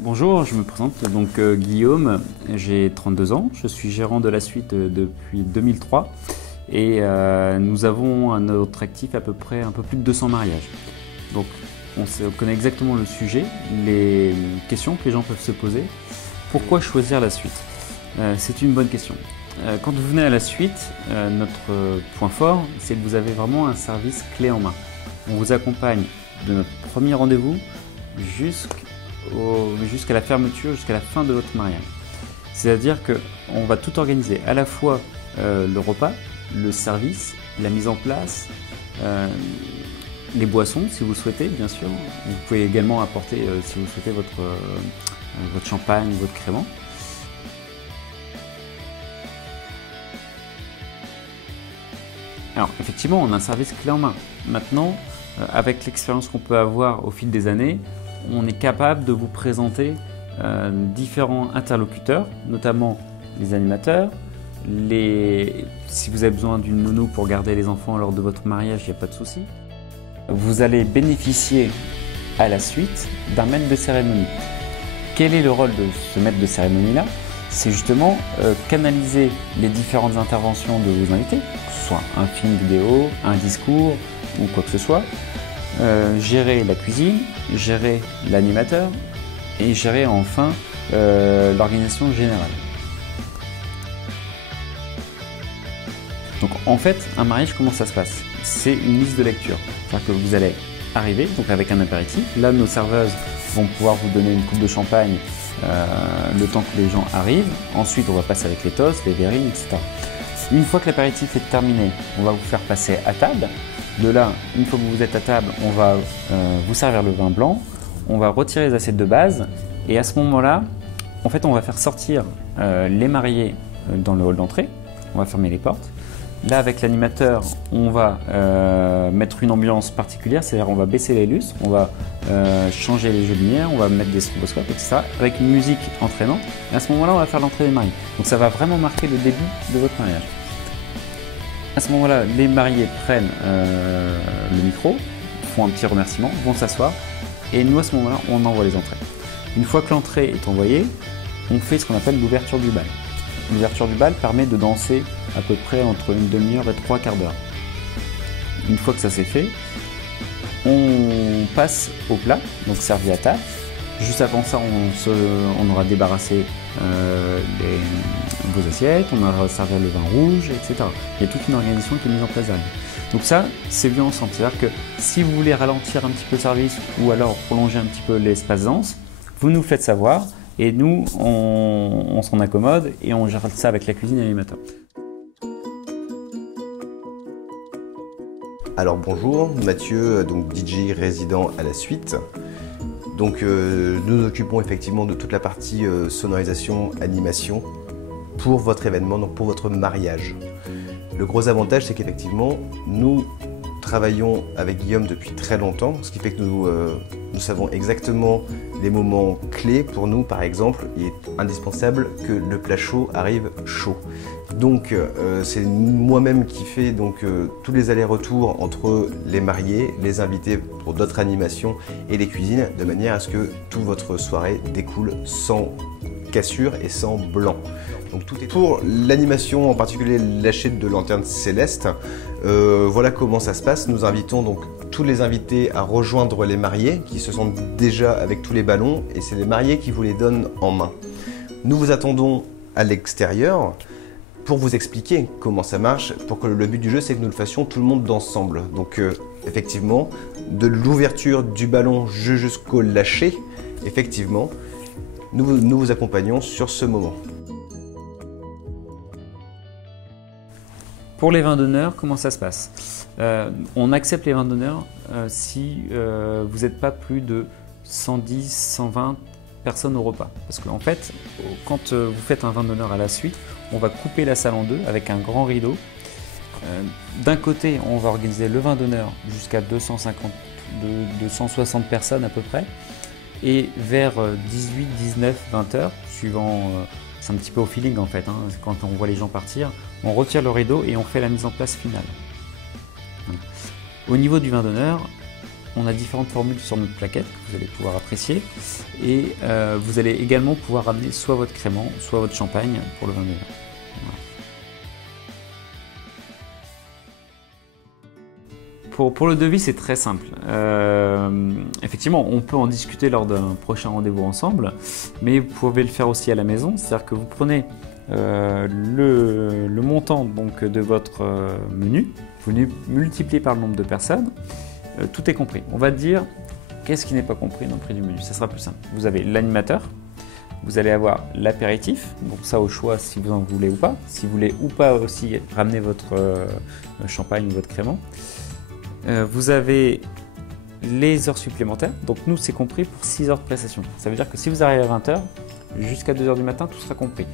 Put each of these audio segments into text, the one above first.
Bonjour, je me présente donc Guillaume, j'ai 32 ans, je suis gérant de la suite depuis 2003 et nous avons à notre actif à peu près un peu plus de 200 mariages. Donc on connaît exactement le sujet, les questions que les gens peuvent se poser. Pourquoi choisir la suite? C'est une bonne question. Quand vous venez à la suite, notre point fort, c'est que vous avez vraiment un service clé en main. On vous accompagne de notre premier rendez-vous jusqu'à la fermeture, jusqu'à la fin de votre mariage. C'est-à-dire qu'on va tout organiser, à la fois le repas, le service, la mise en place, les boissons si vous le souhaitez bien sûr. Vous pouvez également apporter si vous le souhaitez votre champagne, votre crémant. Alors effectivement on a un service clé en main. Maintenant avec l'expérience qu'on peut avoir au fil des années, on est capable de vous présenter différents interlocuteurs, notamment les animateurs, si vous avez besoin d'une nounou pour garder les enfants lors de votre mariage, il n'y a pas de souci. Vous allez bénéficier à la suite d'un maître de cérémonie. Quel est le rôle de ce maître de cérémonie-là? C'est justement canaliser les différentes interventions de vos invités, que ce soit un film vidéo, un discours ou quoi que ce soit, gérer la cuisine, gérer l'animateur et gérer enfin l'organisation générale. Donc en fait, un mariage, comment ça se passe? C'est une liste de lecture. C'est-à-dire que vous allez arriver donc avec un apéritif. Là, nos serveuses vont pouvoir vous donner une coupe de champagne le temps que les gens arrivent. Ensuite, on va passer avec les toasts, les verrines, etc. Une fois que l'apéritif est terminé, on va vous faire passer à table. De là, une fois que vous êtes à table, on va vous servir le vin blanc, on va retirer les assiettes de base et à ce moment-là, en fait, on va faire sortir les mariés dans le hall d'entrée, on va fermer les portes. Là, avec l'animateur, on va mettre une ambiance particulière, c'est-à-dire on va baisser les lustres, on va changer les jeux de lumière, on va mettre des stroboscopes, etc. avec une musique entraînante. Et à ce moment-là, on va faire l'entrée des mariés. Donc ça va vraiment marquer le début de votre mariage. À ce moment-là, les mariés prennent le micro, font un petit remerciement, vont s'asseoir et nous, à ce moment-là, on envoie les entrées. Une fois que l'entrée est envoyée, on fait ce qu'on appelle l'ouverture du bal. L'ouverture du bal permet de danser à peu près entre une demi-heure et 3/4 d'heure. Une fois que ça c'est fait, on passe au plat, donc servi à table. Juste avant ça, on aura débarrassé vos assiettes, on aura servi le vin rouge, etc. Il y a toute une organisation qui est mise en place derrière. Donc ça, c'est vu ensemble. C'est-à-dire que si vous voulez ralentir un petit peu le service ou alors prolonger un petit peu l'espace danse, vous nous faites savoir et nous, on s'en accommode et on gère ça avec la cuisine et l'animateur. Alors bonjour, Mathieu, donc DJ résident à la suite. Donc nous nous occupons effectivement de toute la partie sonorisation, animation pour votre événement, donc pour votre mariage. Le gros avantage, c'est qu'effectivement, nous travaillons avec Guillaume depuis très longtemps, ce qui fait que nous savons exactement les moments clés. Pour nous, par exemple, il est indispensable que le plat chaud arrive chaud. Donc c'est moi-même qui fais tous les allers-retours entre les mariés, les invités pour d'autres animations et les cuisines, de manière à ce que toute votre soirée découle sans cassure et sans blanc. Donc tout est pour l'animation, en particulier l'achat de lanternes célestes. Voilà comment ça se passe. Nous invitons donc tous les invités à rejoindre les mariés qui se sentent déjà avec tous les ballons et c'est les mariés qui vous les donnent en main. Nous vous attendons à l'extérieur pour vous expliquer comment ça marche, pour que le but du jeu c'est que nous le fassions tout le monde ensemble. Donc effectivement, de l'ouverture du ballon jusqu'au lâcher, effectivement, nous vous accompagnons sur ce moment. Pour les vins d'honneur, comment ça se passe? On accepte les vins d'honneur si vous n'êtes pas plus de 110, 120 personnes au repas. Parce qu'en fait, quand vous faites un vin d'honneur à la suite, on va couper la salle en deux avec un grand rideau. D'un côté, on va organiser le vin d'honneur jusqu'à 250, 260 personnes à peu près. Et vers 18, 19, 20 heures, suivant, c'est un petit peu au feeling en fait, hein, quand on voit les gens partir, on retire le rideau et on fait la mise en place finale. Au niveau du vin d'honneur, On a différentes formules sur notre plaquette que vous allez pouvoir apprécier et vous allez également pouvoir ramener soit votre crément, soit votre champagne pour le vin meilleur. Voilà. Pour le devis, c'est très simple. Effectivement, on peut en discuter lors d'un prochain rendez-vous ensemble, mais vous pouvez le faire aussi à la maison. C'est-à-dire que vous prenez le montant donc, de votre menu, vous multipliez par le nombre de personnes, tout est compris. On va dire qu'est-ce qui n'est pas compris dans le prix du menu. Ça sera plus simple. Vous avez l'animateur, vous allez avoir l'apéritif, donc ça au choix si vous en voulez ou pas. Si vous voulez ou pas aussi ramener votre champagne ou votre crément. Vous avez les heures supplémentaires, donc nous c'est compris pour 6 heures de prestation. Ça veut dire que si vous arrivez à 20h, jusqu'à 2h du matin, tout sera compris.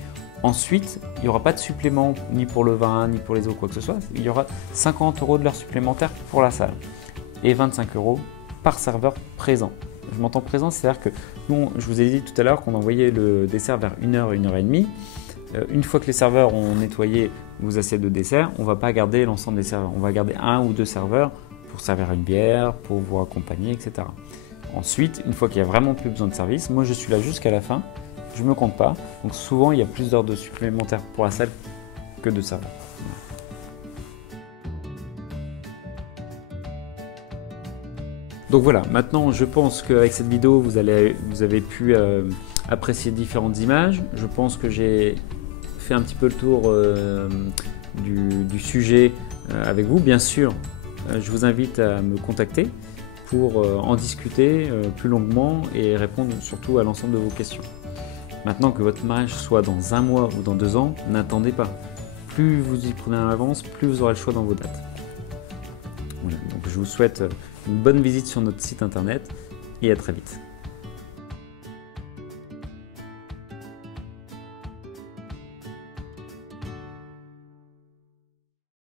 Ensuite, il n'y aura pas de supplément ni pour le vin, ni pour les eaux, quoi que ce soit. Il y aura 50 € de l'heure supplémentaire pour la salle et 25 € par serveur présent. Je m'entends présent, c'est-à-dire que nous, je vous ai dit tout à l'heure qu'on envoyait le dessert vers 1h, 1h30. Une fois que les serveurs ont nettoyé vos assiettes de dessert, on ne va pas garder l'ensemble des serveurs. On va garder 1 ou 2 serveurs pour servir une bière, pour vous accompagner, etc. Ensuite, une fois qu'il n'y a vraiment plus besoin de service, moi je suis là jusqu'à la fin, je ne me compte pas. Donc souvent, il y a plus d'heures de supplémentaires pour la salle que de serveurs. Donc voilà, maintenant je pense qu'avec cette vidéo, vous avez pu apprécier différentes images. Je pense que j'ai fait un petit peu le tour du sujet avec vous. Bien sûr, je vous invite à me contacter pour en discuter plus longuement et répondre surtout à l'ensemble de vos questions. Maintenant que votre mariage soit dans 1 mois ou dans 2 ans, n'attendez pas. Plus vous y prenez à l'avance, plus vous aurez le choix dans vos dates. Voilà, donc je vous souhaite une bonne visite sur notre site internet et à très vite.